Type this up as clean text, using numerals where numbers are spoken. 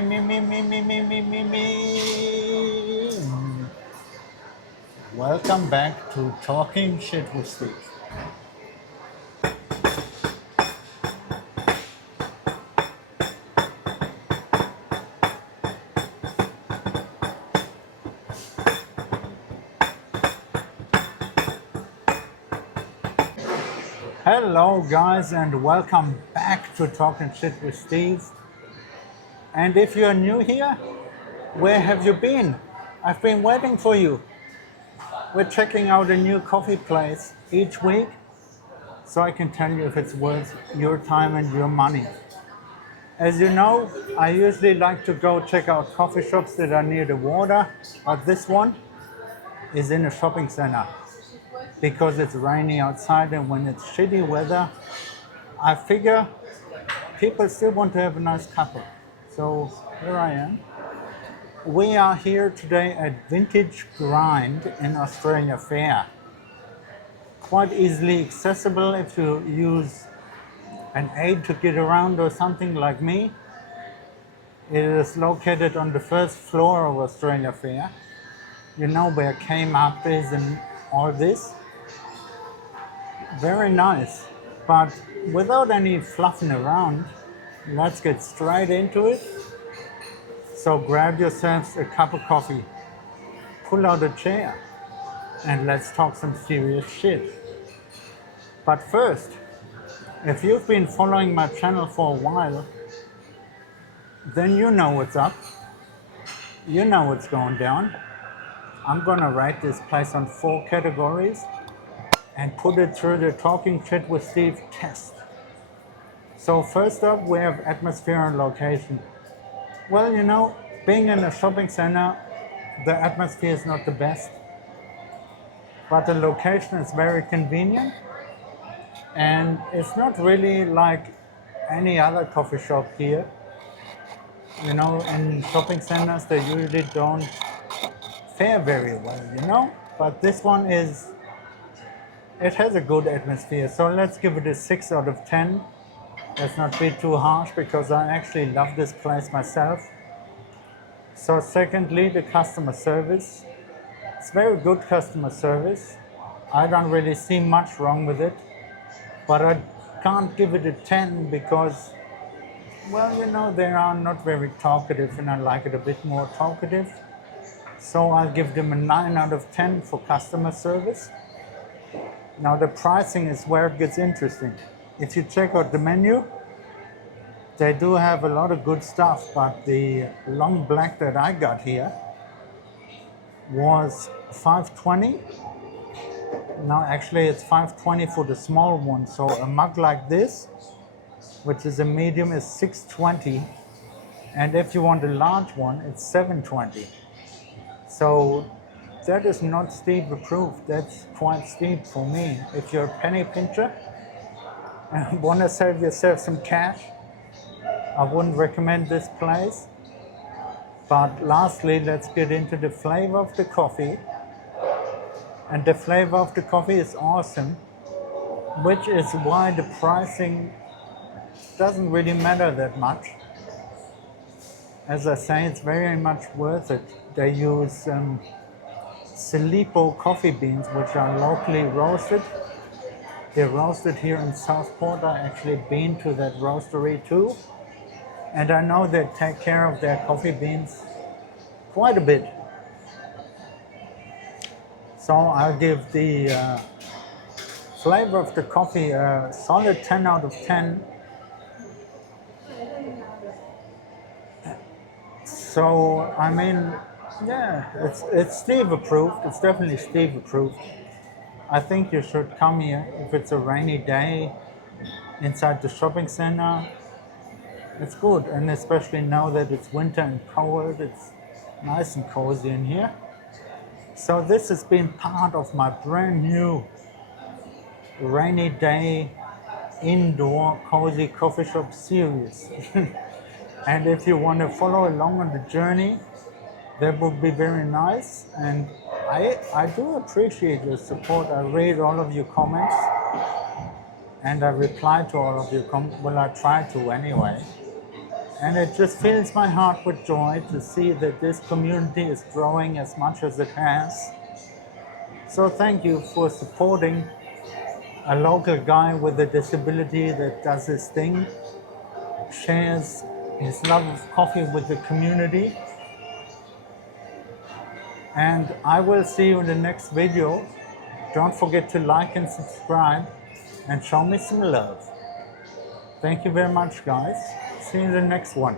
Me. Welcome back to Talking Shit with Steve. Hello, guys, and welcome back to Talking Shit with Steve. And if you're new here, where have you been? I've been waiting for you. We're checking out a new coffee place each week so I can tell you if it's worth your time and your money. As you know, I usually like to go check out coffee shops that are near the water, but this one is in a shopping center because it's rainy outside, and when it's shitty weather, I figure people still want to have a nice cuppa. So here I am. We are here today at Vintage Grind in Australia Fair. Quite easily accessible if you use an aid to get around or something like me. It is located on the first floor of Australia Fair. You know where Came Up is and all this. Very nice. But without any fluffing around, let's get straight into it. So grab yourselves a cup of coffee, pull out a chair, and let's talk some serious shit. But first, if you've been following my channel for a while, then you know what's up. You know what's going down. I'm gonna rate this place on 4 categories and put it through the Talking Shit with Steve test. So first up, we have atmosphere and location. Well, you know, being in a shopping center, the atmosphere is not the best, but the location is very convenient, and it's not really like any other coffee shop here. You know, in shopping centers, they usually don't fare very well, you know, but this one it has a good atmosphere. So let's give it a 6 out of 10. Let's not be too harsh because I actually love this place myself. So secondly, the customer service. It's very good customer service. I don't really see much wrong with it, but I can't give it a 10 because, well, you know, they are not very talkative and I like it a bit more talkative. So I'll give them a 9 out of 10 for customer service. Now the pricing is where it gets interesting. If you check out the menu, they do have a lot of good stuff, but the long black that I got here was $5.20. Now actually it's $5.20 for the small one. So a mug like this, which is a medium, is $6.20. And if you want a large one, it's $7.20. So that is not Steve approved. That's quite steep for me. If you're a penny pincher and want to save yourself some cash, I wouldn't recommend this place. But lastly, let's get into the flavor of the coffee. And the flavor of the coffee is awesome, which is why the pricing doesn't really matter that much. As I say, it's very much worth it. They use Silipo coffee beans, which are locally roasted. They're roasted here in Southport. I actually been to that roastery too. And I know they take care of their coffee beans quite a bit. So I'll give the flavor of the coffee a solid 10 out of 10. So, I mean, yeah, it's Steve approved. It's definitely Steve approved. I think you should come here if it's a rainy day inside the shopping center. It's good, and especially now that it's winter and cold, it's nice and cozy in here. So this has been part of my brand new rainy day indoor cozy coffee shop series. And if you want to follow along on the journey, that would be very nice. And I do appreciate your support. I read all of your comments and I reply to all of your comments. Well, I try to anyway. And it just fills my heart with joy to see that this community is growing as much as it has. So thank you for supporting a local guy with a disability that does his thing, shares his love of coffee with the community. And I will see you in the next video. Don't forget to like and subscribe and show me some love. Thank you very much, guys. See you in the next one.